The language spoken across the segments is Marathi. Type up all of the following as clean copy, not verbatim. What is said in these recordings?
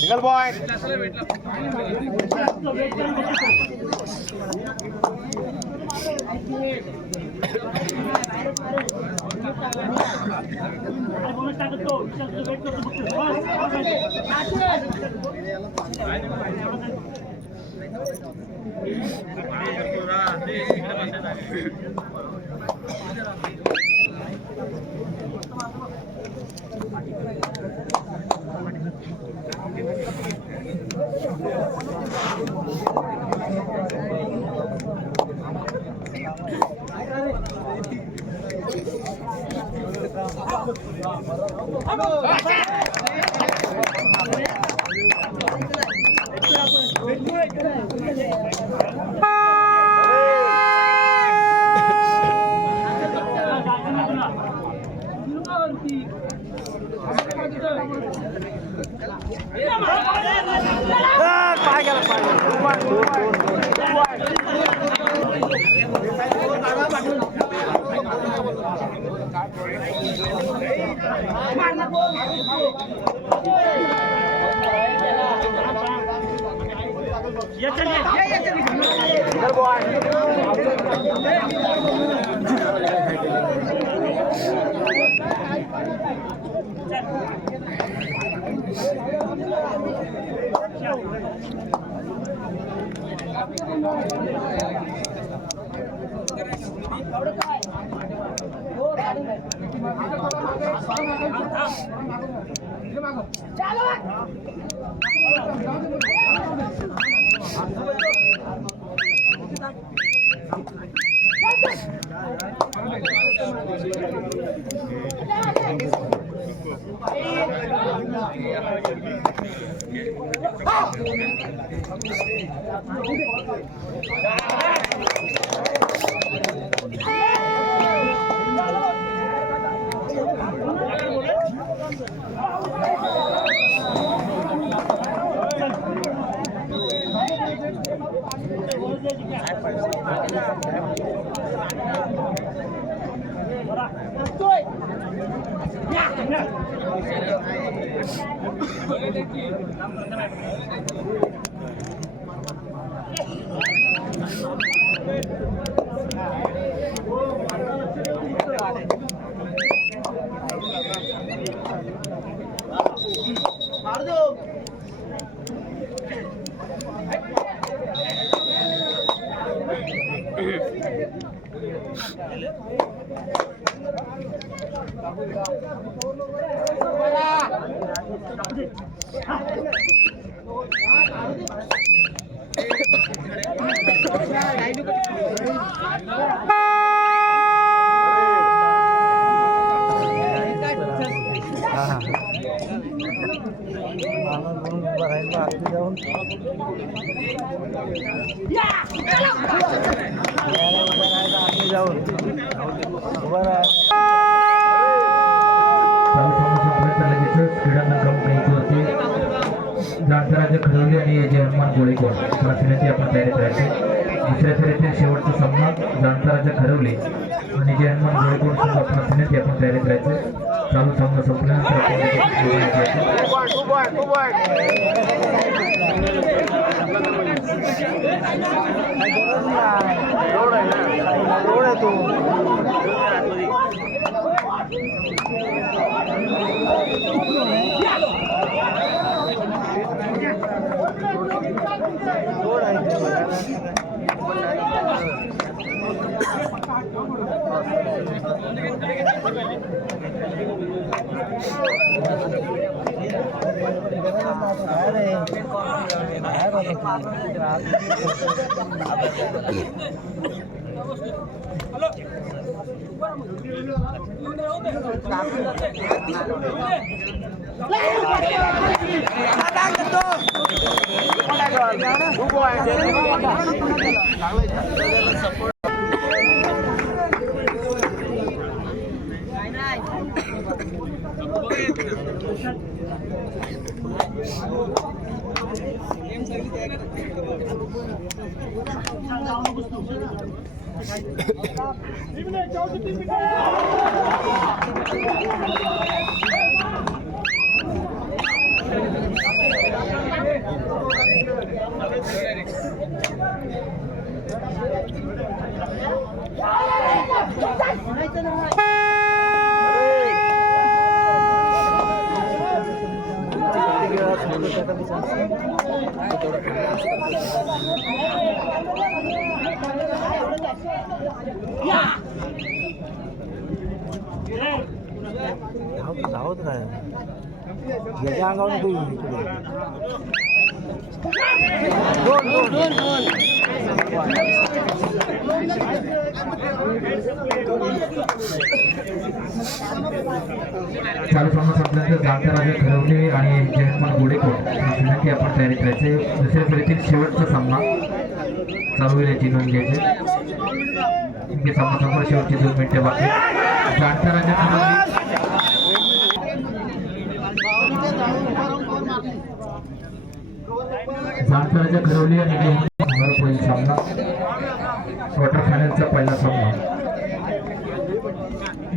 सिंगल बॉय जाणताराचे खरवले आणि जे हनुमान गोळेकर प्रश्नाची आपण तयारी करायची। दुसऱ्या फेरीतील शेवटचा सामना जाणताराचे खरवले आणि जे हनुमान गोळेकर प्रश्नाची आपण तयारी करायची। चालू सामना संपल्यानंतर धावत काय याच्या अंगावर चालू सामना संपल्यानंतर जाणत्या राजा खरवले आणि जयंतमान गोडेकोट यांची आपण तयारी करायचे. दुसऱ्या फेरीतील शेवटचा सामना चालू होईल याची नोंद घ्यायची. सामना संपला, शेवटची 2 मिनिटे बाकी. जाणत्या राजा खरवले जाणत्या खरवली आणि पहिला सामना क्वार्टर फायनलचा पहिला सामना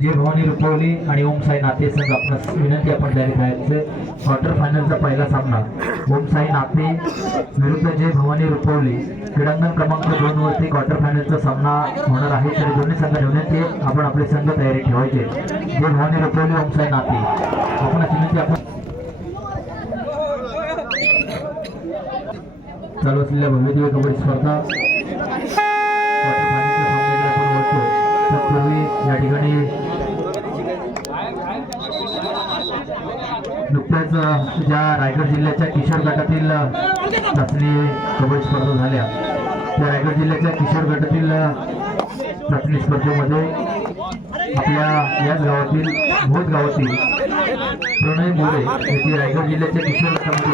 जे भवानी रुपवली आणि ओम साई नाते संघ आपणास विनंती आपण तयारी करायचे. क्वार्टर फायनलचा पहिला सामना ओम साई नाते विरुद्ध जे भवानी रुपवली क्रीडांगण क्रमांक 2 वरती क्वार्टर फायनलचा सामना होणार आहे. तरी दोन्ही संघ विनंती आपण आपले संघ तयारी ठेवायचे. जे भवानी रुपवली ओम साई नाते आपणास विनंती आपण चालू असलेल्या भव्यदिव्य कबड्डी स्पर्धा क्वार्टर फायनलच्या सामन्याकडे आपण वळतो. तत्पूर्वी या ठिकाणी नुकत्याच ज्या रायगड जिल्ह्याच्या किशोर गटातील चाचणी कबड्डी स्पर्धा झाल्या त्या रायगड जिल्ह्याच्या किशोर गटातील चाचणी स्पर्धेमध्ये आपल्या याच गावातील भोज गावातील प्रणय मोरे याची रायगड जिल्ह्याच्या किशोर गटामध्ये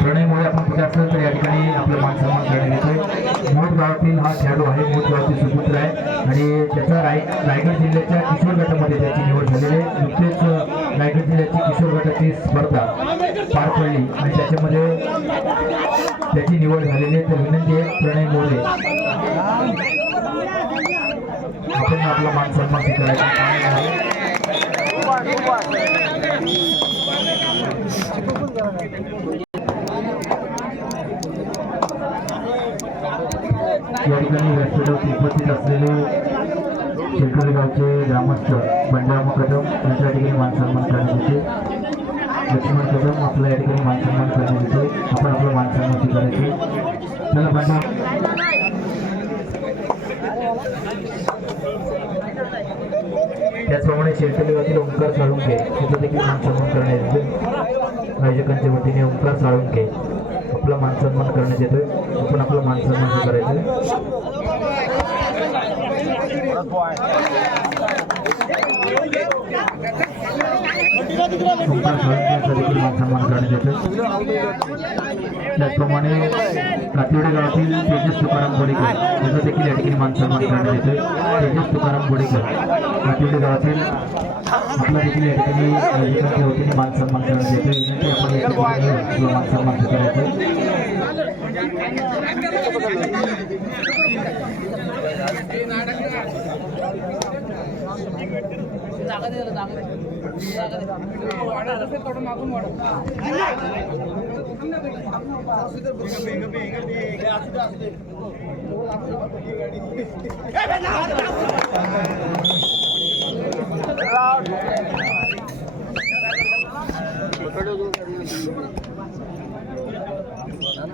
प्रणयमुळे आपण कुठे असेल तर या ठिकाणी आपलं मान सन्मान करण्यात येतोय. मोठ गावातील हा खेळाडू आहे, मोठ गावातील सुपुत्र आहे आणि त्याचा रायगड जिल्ह्याच्या किशोर गटामध्ये त्याची निवड झालेली आहे. नुकतेच रायगड जिल्ह्याची किशोर गटाची स्पर्धा पार पडली आणि त्याच्यामध्ये त्याची निवड झालेली आहे. तर विनंती आहे प्रणय मोरे आपण आपला मान सन्मान करायचा. या ठिकाणी व्यासपीठावर उपस्थित असलेले शेलकरी गावचे ग्रामस्थ बंडाराम कदम यांच्या ठिकाणी मान सन्मान करण्यात येते. लक्ष्मण कदम आपला या ठिकाणी मान सन्मान करण्यात येते. आपण आपला मान सन्मान स्वीकारायचे. चला बंडा त्याचप्रमाणे शेलकरी गावातील ओंकार साळुंके याचा देखील मान सन्मान करण्यात येते. आयोजकांच्या वतीने ओंकार साळुंके आपला मान सन्मान करण्यात येतोय. आपण आपला मान सन्मान स्वीकारायचा. देखील मान सन्मान करण्यात येतोय. त्याचप्रमाणे कातिवडे गावातील तेजस तुकाराम बोडेकर याचा देखील या ठिकाणी मान सन्मान करण्यात येतोय. तेजस तुकाराम बोडेकर कातिवडे गावातील आपला देखील या ठिकाणी आयोजकांच्या वतीने मान सन्मान करण्यात येतोय. विनंती आपण या ठिकाणी मान सन्मान स्वीकारायचा.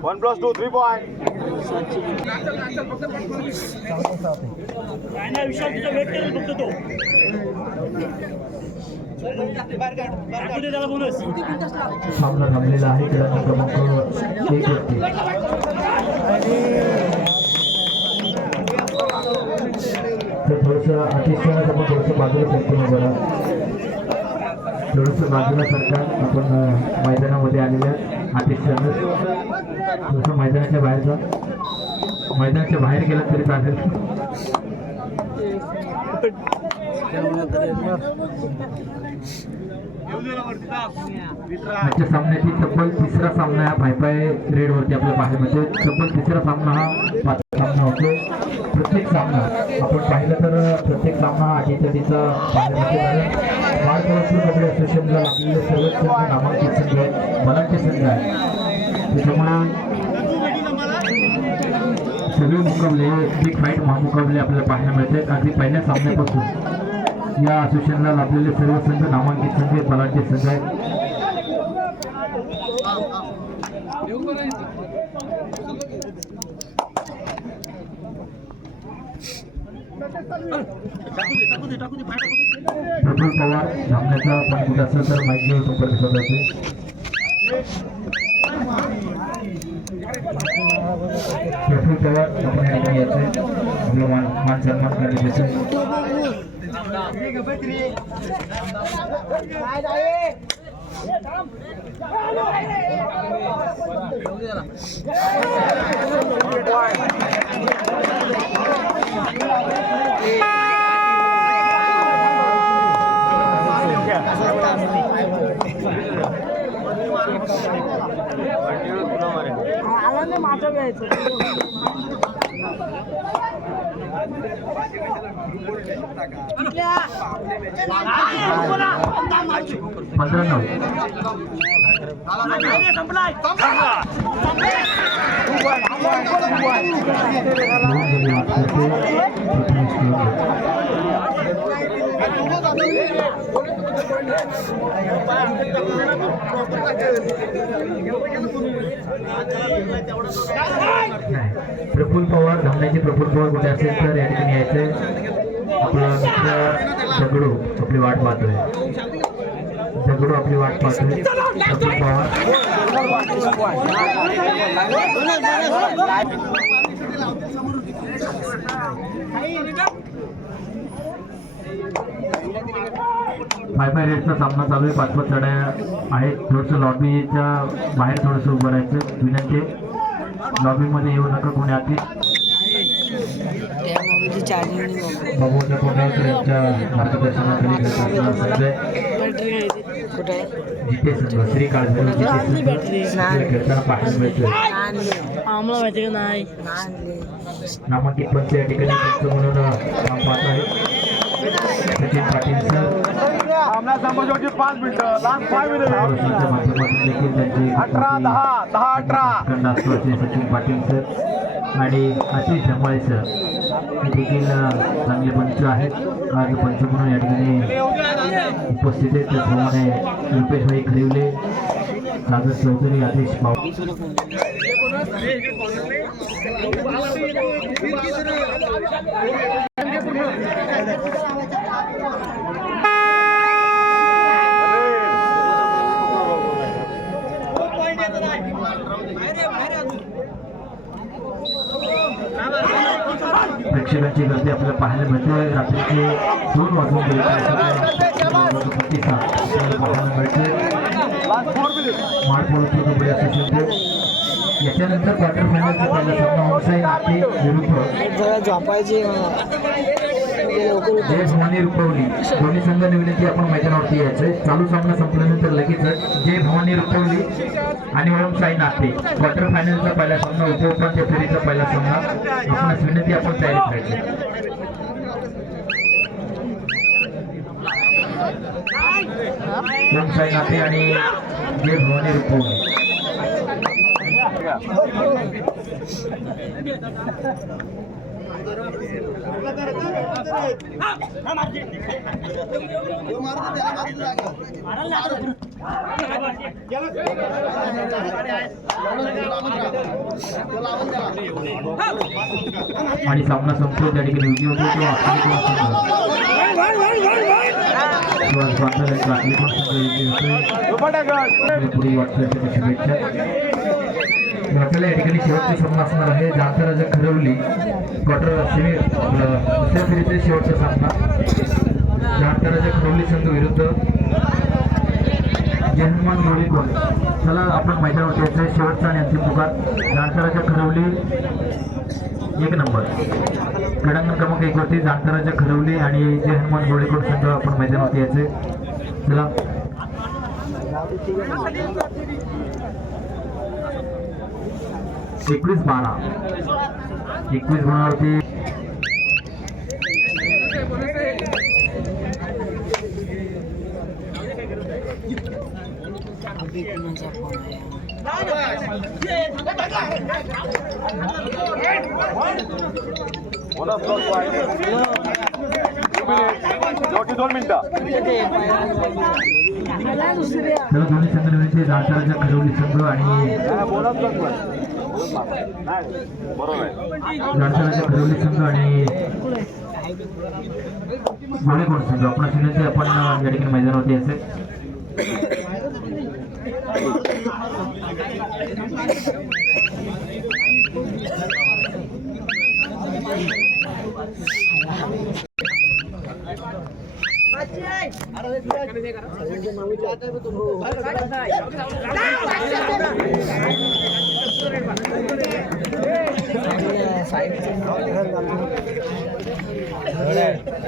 One plus two, 3 point. सामना थांबलेला आहे क्रमांक 1 वरती. तर थोडंसं अतिशयच आपण थोडंसं बाजूला सरकतो ना जरा, थोडंसं बाजूला सरका. आपण मैदानामध्ये आलेल्या अतिशयच थोडंसं मैदानाच्या बाहेर जा. मैदानाच्या बाहेर गेला तरी चालेल. आजच्या सामन्याची तब्बल तिसरा सामना हा पाय रेड वरती आपल्या पाहायला मिळतो. तब्बल तिसरा सामना हा 5 सामना होतो. प्रत्येक सामना आपण पाहिलं तर प्रत्येक सामना हा अटीतटीचा पाहायला मिळतो. कबड्डी असोसिएशनला लागलेले सर्वच संघ नामांकित संघ आहेत, बलाढ्य संघ आहे. त्याच्यामुळे सगळे मुकाबले बिग फाईट महामुकाबले आपल्याला पाहायला मिळते. अगदी पहिल्या सामन्यापासून या असोसिएशनला लाभलेले सर्व संघ नामांकित संघ, बलाढ्य संघ आहेत. प्रफुल्ल पवार सामन्याचा पण कुठं असेल तर माहिती संपर्क साधायचे. प्रफुल्ल पवार आपण या ठिकाणी यायचे, आपला मान सन्मान करण्याचे. प्रफुल्ल पवार धामण्याचे प्रफुल्ल पवार कुठे असेल तर या ठिकाणी यायचंय. आपला मित्र दगडू आपली वाट पाहतोय. दगडू आपली वाट पाहतोय. प्रफुल्ल पवार पाय रेडचा सामना चालू आहे. 5 चढ्या आहेत. थोडंसं लॉबीच्या बाहेर थोडंसं उभं राहायचं विनंती. लॉबीमध्ये येऊ नका कोणी आधी. बाबूच्या कोंडावकरांच्या मार्गदर्शनाखाली जिथे संघ श्री काळभैरव खेळताना पाहायला मिळतोय. नामांकित पंच या ठिकाणी पंच म्हणून काम पाहत आहे सचिन पाटील सर. 5 मिनिटं, लास्ट 5 मिनिटं. माध्यमातून देखील त्यांची 18-10 सचिन पाटील सर आणि आशिष धमाळे सर हे देखील चांगले पंच आहेत. आज पंच म्हणून या ठिकाणी उपस्थित आहेत. त्याचप्रमाणे रुपेशभाई खरिवले, सागर चौधरी, आदेश भाऊ. प्रेक्षकांची गर्दी आपल्याला पाहायला मिळते. रात्रीचे 2 वाजून प्रतिसाद आपल्याला पाहायला मिळते. माडपोळ कबड्डी असोसिएशन याच्यानंतर क्वार्टर फायनलचा पहिला सामना ओमसाई नाते विरुद्ध जरा झोपायची जय भवानी रुपवली. दोन्ही संघांनी विनंती आपण मैदानावरती यायचंय. चालू सामना संपल्यानंतर लगेचच जय भवानी रुपवली आणि ओम साई नाते क्वार्टर फायनलचा पहिला सामना उपउपांत्य फेरीचा पहिला सामना आपणास विनंती आपण तयारीत राहायची. ओम साई नाते आणि जय भवानी रुपवली. आणि सामना संपतो त्या ठिकाणी विजय होतो तो पुढील वाटचालीसाठी शुभेच्छा. आपल्याला या ठिकाणी शेवटचा सामना असणार आहे. जाणता राजा खरवली क्वार्टर सेमी दुसऱ्या फेरीचा शेवटचा सामना. जाणता राजा खरवली संघ विरुद्ध जन्मान गोळीकोण. चला आपण मैदानावर यायचं. शेवटचा आणि अंतिम पुकार. जाणता राजा खरवली 1 नंबर क्रीडांगण क्रमांक 1 वरती जाणता राजा खरवली आणि जय हनुमान गोळीकोण संघ आपण मैदानावरती यायचे. चला 21-12 वरती शेवटी 2 मिनिटं. चला दोन्ही संघांमध्ये जाणता राजा खरवली संघ आणि जाणता राजा खरवली संघ आणि गोळीकोण संघ आपण विनंती आपण या ठिकाणी मैदानावरती यायचे.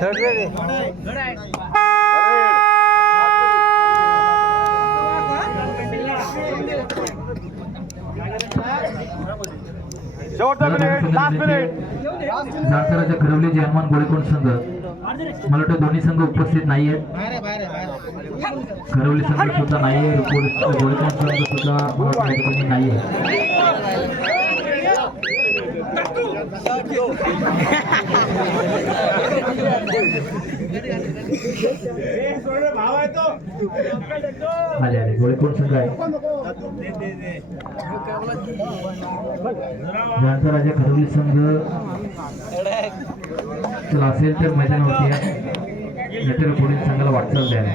थर्ड रे शेवटचा मिनिट, लास्ट मिनिट. जाणता राजा खरवली जय हनुमान गोळीकोण संघ मला वाटतं दोन्ही संघ उपस्थित नाहीये. खरवली संघ सुद्धा नाहीये. गोळीकोण संघ सुद्धा या ठिकाणी नाहीये. आले गोळीकोण संघ आहे. जाणता राजा खरवली संघ चला असेल तर मैदानावरती या. पुढील संघाला वाटचाल द्यायला.